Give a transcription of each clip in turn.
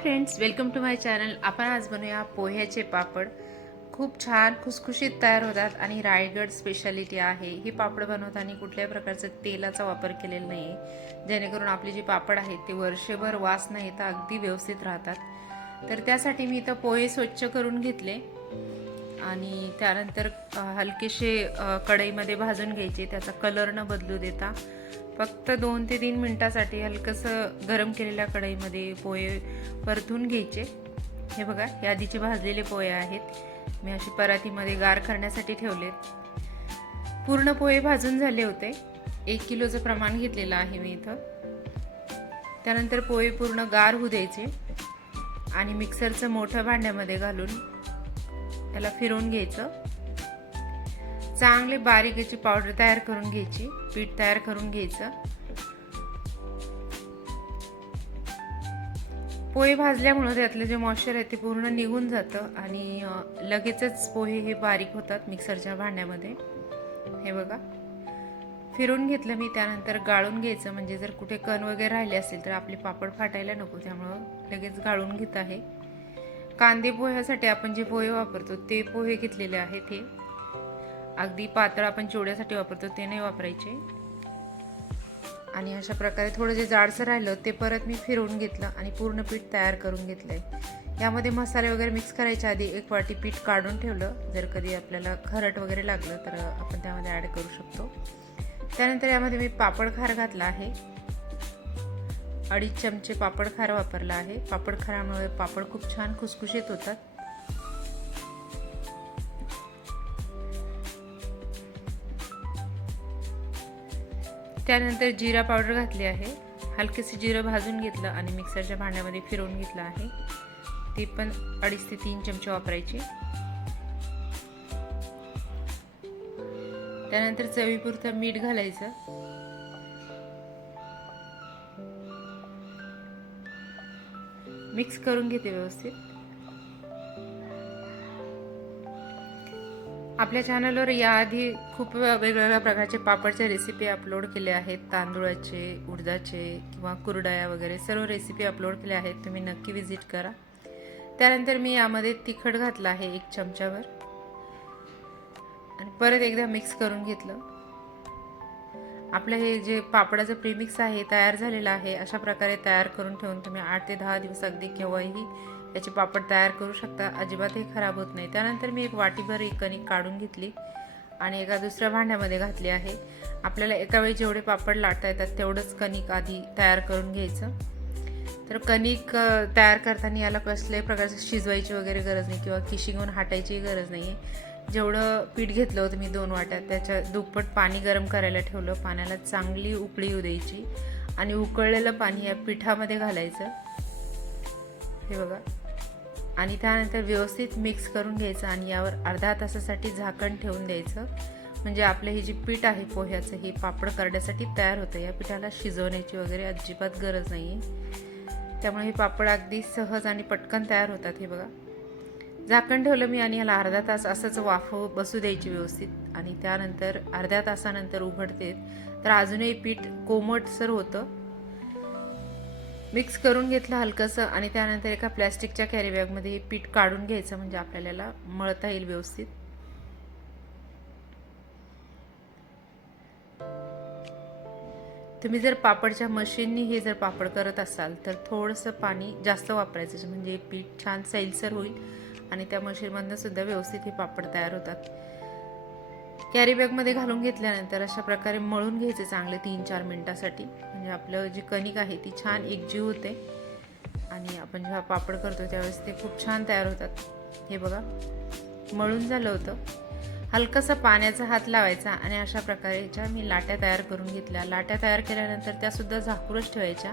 Friends welcome to my channel आपण आज बनवूया पोह्याचे पापड. खूप छान खुसखुशीत तयार होतात आणि रायगड स्पेशालिटी आहे. हे पापड बनवताना कुठल्याही प्रकारचं तेलाचा वापर केलेला नाही आहे जेणेकरून आपले जे पापड आहेत ते वर्षभर वास न येता अगदी व्यवस्थित राहतात. तर त्यासाठी मी इथं पोहे स्वच्छ करून घेतले. आणि त्यानंतर हलकेसे कढईमध्ये भाजून घ्यायचे. त्याचा कलर न बदलू देता फक्त दोन ते तीन मिनटासाठी हलकंसं गरम केलेल्या कढईमध्ये पोहे परतून घ्यायचे. हे बघा हे आधीचे भाजलेले पोहे आहेत. मी अशी परातीमध्ये गार करण्यासाठी ठेवलेत. पूर्ण पोहे भाजून झाले होते. एक किलोचं प्रमाण घेतलेलं आहे मी इथं. त्यानंतर पोहे पूर्ण गार होऊ द्यायचे. आणि मिक्सरचं मोठं भांड्यामध्ये घालून त्याला फिरवून घ्यायचं. चांगले बारीक याची पावडर तयार करून घ्यायची पीठ तयार करून घ्यायचं. पोहे भाजल्यामुळं त्यातलं जे मॉइश्चर आहे ते पूर्ण निघून जातं आणि लगेचच पोहे हे बारीक होतात मिक्सरच्या भांड्यामध्ये. हे बघा. फिरून घेतलं मी त्यानंतर गाळून घ्यायचं. म्हणजे जर कुठे कण वगैरे राहिले असेल तर आपले पापड फाटायला नको त्यामुळं लगेच गाळून घेत आहे. कांदे पोह्यासाठी आपण जे पोहे वापरतो ते पोहे घेतलेले आहेत हे. अगदी पातळ आपण चिवड्यासाठी वापरतो ते नाही वापरायचे. आणि अशा प्रकारे थोडं जे जाडसं राहिलं ते परत मी फिरवून घेतलं आणि पूर्ण पीठ तयार करून घेतलंय. यामध्ये मसाले वगैरे मिक्स करायच्या आधी एक वाटी पीठ काढून ठेवलं. जर कधी आपल्याला खरट वगैरे लागलं तर आपण त्यामध्ये ॲड करू शकतो. त्यानंतर यामध्ये मी पापड खार घातला आहे. अडीच चमचे पापड खार वापरला आहे. पापड खारामुळे पापड खूप छान खुसखुशीत होतात. त्यानंतर जिरा पावडर घातली आहे. हलकेसे जिरं भाजून घेतलं आणि मिक्सरच्या भांड्यामध्ये फिरवून घेतलं आहे. ती पण अडीच ते तीन चमचे वापरायची. त्यानंतर चवीपुरतं मीठ घालायचं. मिक्स करून घेते व्यवस्थित. आपल्या चॅनलवर याआधी खूप वेगवेगळ्या प्रकारचे पापडचे रेसिपी अपलोड केले आहेत. तांदूळाचे उडदाचे किंवा कुरडया वगैरे सर्व रेसिपी अपलोड केल्या आहेत. तुम्ही नक्की व्हिजिट करा. त्यानंतर मी यामध्ये तिखट घातलं आहे एक चमच्यावर. आणि परत एकदा मिक्स करून घेतलं. आपलं हे जे पापडाचं प्रीमिक्स आहे तयार झालेलं आहे अशा प्रकारे तयार करून ठेवून तुम्ही आठ ते दहा दिवस अगदी केव्हाही याचे पापड तयार करू शकता. अजिबातही खराब होत नाही. त्यानंतर मी एक वाटीभर एक कणिक काढून घेतली आणि एका दुसऱ्या भांड्यामध्ये घातली आहे. आपल्याला एका वेळी जेवढे पापड लाटता येतात तेवढंच कणिक आधी तयार करून घ्यायचं. तर कणिक तयार करताना याला कसल्याही प्रकारचं शिजवायची वगैरे गरज नाही किंवा किशिंगून हाटायचीही गरज नाही आहे जेवढं पीठ घेतलं होतं मी दोन वाट्यात त्याच्या दुप्पट पाणी गरम करायला ठेवलं. पाण्याला चांगली उकळी येऊ द्यायची आणि उकळलेलं पाणी या पिठामध्ये घालायचं. हे बघा. आणि त्यानंतर व्यवस्थित मिक्स करून घ्यायचं आणि यावर अर्धा तासासाठी झाकण ठेवून द्यायचं. म्हणजे आपलं हे जे पीठ आहे पोह्याचं हे पापड करण्यासाठी तयार होतं. या पिठाला शिजवण्याची वगैरे अजिबात गरज नाही आहे त्यामुळे हे पापड अगदी सहज आणि पटकन तयार होतात हे बघा. झाकण ठेवलं मी आणि याला अर्धा तास असंच वाफ बसू द्यायची व्यवस्थित. आणि त्यानंतर अर्ध्या तासानंतर उघडते तर अजूनही पीठ कोमटसर होतं. मिक्स करून घेतलं हलकंसं आणि त्यानंतर एका प्लॅस्टिकच्या कॅरीबॅगमध्ये हे पीठ काढून घ्यायचं म्हणजे आपल्याला मळता येईल व्यवस्थित. तुम्ही जर पापडच्या मशीननी हे जर पापड करत असाल तर थोडंसं पाणी जास्त वापरायचं म्हणजे पीठ छान सैलसर होईल आणि त्या मशीनमधनं सुद्धा व्यवस्थित हे पापड तयार होतात. कॅरी बॅगमध्ये घालून घेतल्यानंतर अशा प्रकारे मळून घ्यायचे चांगले तीन चार मिनटासाठी. म्हणजे आपलं जी कणिक आहे ती छान एकजीव होते. आणि आपण जेव्हा पापड करतो त्यावेळेस ते खूप छान तयार होतात. हे बघा मळून झालं होतं. हलकासा पाण्याचा हात लावायचा आणि अशा प्रकारे ह्याच्या मी लाट्या तयार करून घेतल्या. लाट्या तयार केल्यानंतर त्यासुद्धा झाकूरच ठेवायच्या.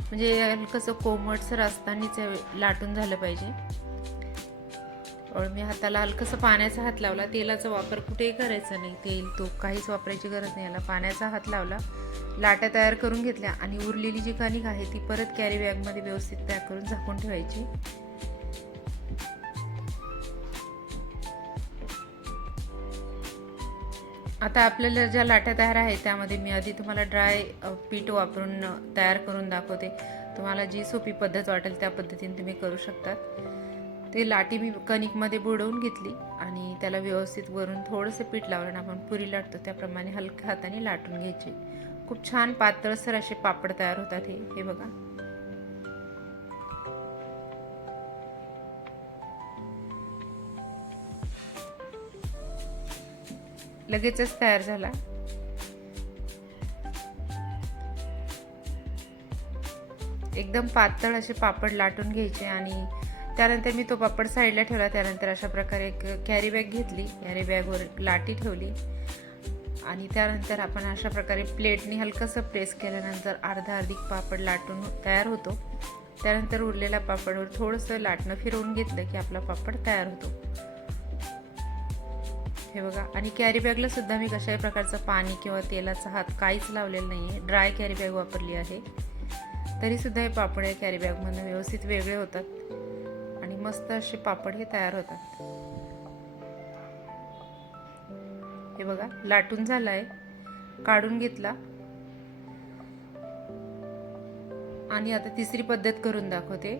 म्हणजे हलकंसं कोमटसर असतानाच हे लाटून झालं पाहिजे. मी हाताला हलकंसं पाण्याचा हात लावला. तेलाचा वापर कुठेही करायचा नाही. तेल तो काहीच वापरायची गरज नाही. याला पाण्याचा हात लावला. लाट्या तयार करून घेतल्या आणि उरलेली जी कणिक आहे ती परत कॅरी बॅगमध्ये व्यवस्थित तयार करून झाकून ठेवायची. आता आपल्याला ज्या लाट्या तयार आहेत त्यामध्ये मी आधी तुम्हाला ड्राय पीठ वापरून तयार करून दाखवते. तुम्हाला जी सोपी पद्धत वाटेल त्या पद्धतीने तुम्ही करू शकतात. ते लाटी मी कणिकमध्ये बुडवून घेतली आणि त्याला व्यवस्थित वरून थोडंसं पीठ लावलं आणि आपण पुरी लाटतो त्याप्रमाणे हलक्या हाताने लाटून घ्यायचे. खूप छान पातळसर असे पापड तयार होतात हे हे बघा. लगेचच तयार झाला. एकदम पातळ असे पापड लाटून घ्यायचे आणि त्यानंतर मी तो पापड साईडला ठेवला. त्यानंतर अशा प्रकारे एक कॅरी बॅग घेतली. कॅरी बॅगवर लाटी ठेवली. आणि त्यानंतर आपण अशा प्रकारे प्लेटने हलकंसं प्रेस केल्यानंतर अर्धा अर्धी पापड लाटून तयार होतो. त्यानंतर उरलेल्या पापडवर थोडंसं लाटणं फिरवून घेतलं की आपला पापड तयार होतो. हे बघा. आणि कॅरी बॅगला सुद्धा मी कशाही प्रकारचं पाणी किंवा तेलाचा हात काहीच लावलेला नाही आहे ड्राय कॅरी बॅग वापरली आहे. तरीसुद्धा हे पापड या कॅरी बॅगमधून व्यवस्थित वेगळे होतात. आणि मस्त असे पापड हे तयार होतात. हे बघा लाटून झाला आहे काढून घेतला. आणि आता तिसरी पद्धत करून दाखवते.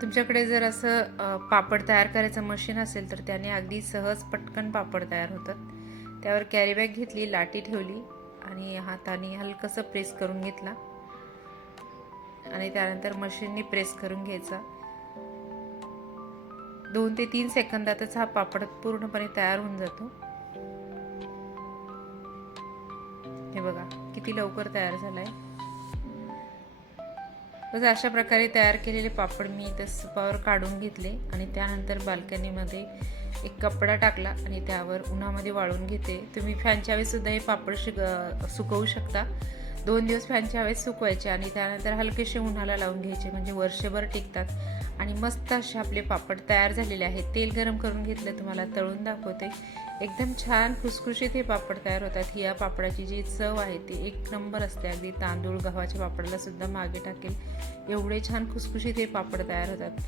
तुमच्याकडे जर असं पापड तयार करायचं मशीन असेल तर त्याने अगदी सहज पटकन पापड तयार होतात. त्यावर कॅरी बॅग घेतली लाटी ठेवली आणि हाताने हलकंसं प्रेस करून घेतला. आणि त्यानंतर मशीनने प्रेस करून घ्यायचा. दोन ते तीन सेकंदातच हा पापड पूर्णपणे तयार होऊन जातो. हे बघा किती लवकर तयार झालाय. बस अशा प्रकारे तयार केलेले पापड मी इथं सुपावर काढून घेतले आणि त्यानंतर बाल्कनीमध्ये एक कपडा टाकला आणि त्यावर उन्हामध्ये वाळून घेते तुम्ही फॅनच्या वेळेस सुद्धा हे पापड शिक सुकवू शकता. दोन दिवस फॅनच्या हवेत सुकवायचे आणि त्यानंतर हलकेसे उन्हाला लावून घ्यायचे म्हणजे वर्षभर टिकतात. आणि मस्त असे आपले पापड तयार झालेले आहेत. तेल गरम करून घेतलं तुम्हाला तळून दाखवते. एकदम छान खुसखुशीत हे पापड तयार होतात. ही या पापडाची जी चव आहे ती एक नंबर असते. अगदी तांदूळ गव्हाच्या पापडाला सुद्धा मागे टाकेल. एवढे छान खुसखुशीत हे पापड तयार होतात.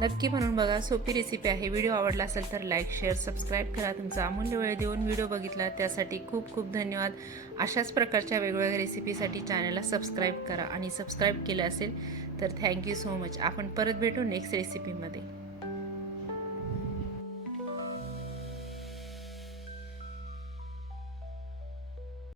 नक्की म्हणून बघा सोपी रेसिपी आहे. व्हिडिओ आवडला असेल तर लाईक शेअर सबस्क्राईब करा. तुमचा अमूल्य वेळ देऊन व्हिडिओ बघितला त्यासाठी खूप खूप धन्यवाद. अशाच प्रकारच्या वेगवेगळ्या रेसिपीसाठी चॅनलला सबस्क्राईब करा. आणि सबस्क्राईब केलं असेल तर थँक्यू सो मच आपण परत भेटू नेक्स्ट रेसिपीमध्ये